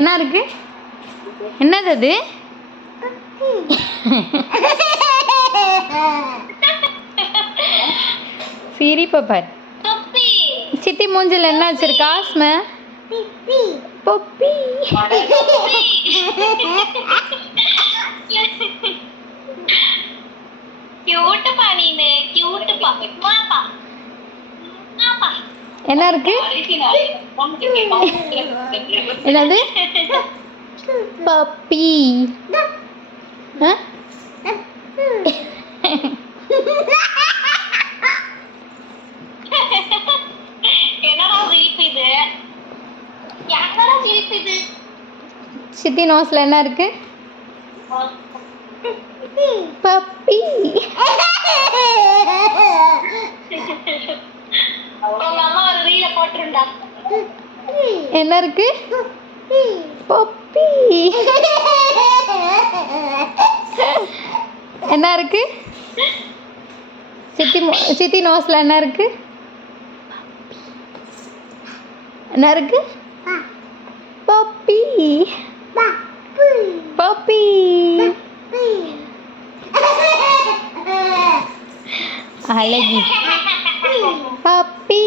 என்ன இருக்கு? என்னது அது? சிரிப்பை பார். சித்தி மூஞ்சில் என்ன வச்சிருக்கா? பொப்பி. என்ன இருக்கு? என்னது? பப்பி. சித்தி நோஸ்ல என்ன இருக்கு? பப்பி. என்ன இருக்கு? பப்பி. என்ன இருக்கு? சித்தி நோஸ்ல என்ன இருக்கு? என்ன இருக்கு? பப்பி. பப்பி. அழகி. பப்பி.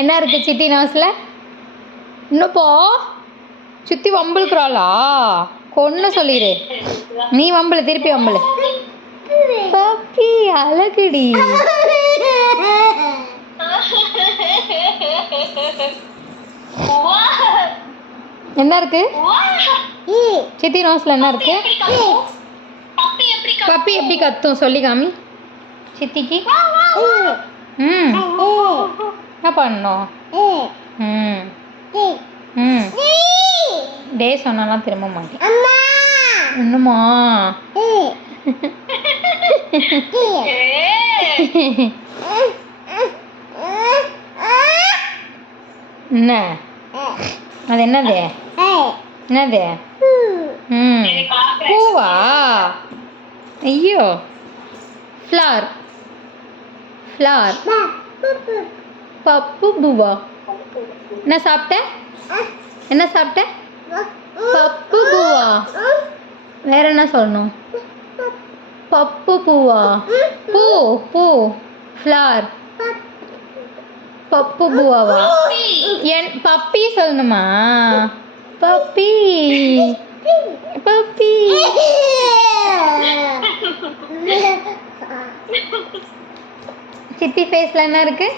என்ன இருக்கு சித்தி நோஸ்ல? இன்னும்ப்போ சுத்தி வம்பிழுக்கிறாளா? கொன்னு சொல்லிடு. நீ வம்பளு, திருப்பி வம்பளு. பப்பி அழகுடி. என்ன இருக்கு? சித்தி நோஸ்ல என்ன இருக்கு? பப்பி எப்படி கத்தும் சொல்லி காமி சித்திக்கு. என்ன பண்ணோம்? டே சொன்னாலாம் திரும்ப மாட்டேன். இன்னுமா? என்ன அது? என்னது? என்னது? பூவா? ஐயோ, ஃப்ளவர். ஃப்ளவர். பப்பு பூவா? என்ன சாப்பிட்ட? என்ன சாப்பிட்ட? பப்பு பூவா? வேற என்ன சொல்லணும்? பப்பு பூவா? பூ பூ ஃப்ளவர். பப்பு பூவாவா? என் பப்பி சொல்லணுமா? பப்பி. பப்பி. சித்தி ஃபேஸ்ல என்ன இருக்கு?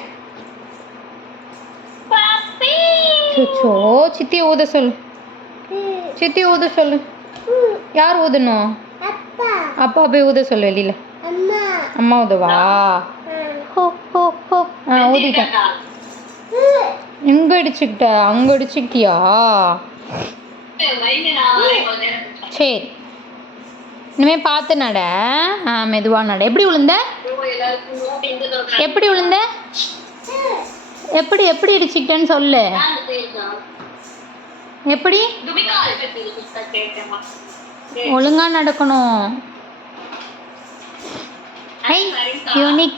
சுச்சோ, சித்தி ஊத சொல்லு. சித்தி ஊத சொல்லு. யார் ஊதணும்? அப்பா போய் ஊத சொல்லு வெளியில. அம்மா ஊதவா? ஊதிட்டேன். எங்க அடிச்சுக்கிட்ட? அங்க அடிச்சுக்கிட்டியா? சரி, இனிமே பார்த்து நட. மெதுவா நட. எப்படி விழுந்த? எப்படி விழுந்த? எப்படி எப்படி இடிச்சுக்கிட்டேன்னு சொல்லு. எப்படி? ஒழுங்கா நடக்கணும். யூனிக்கா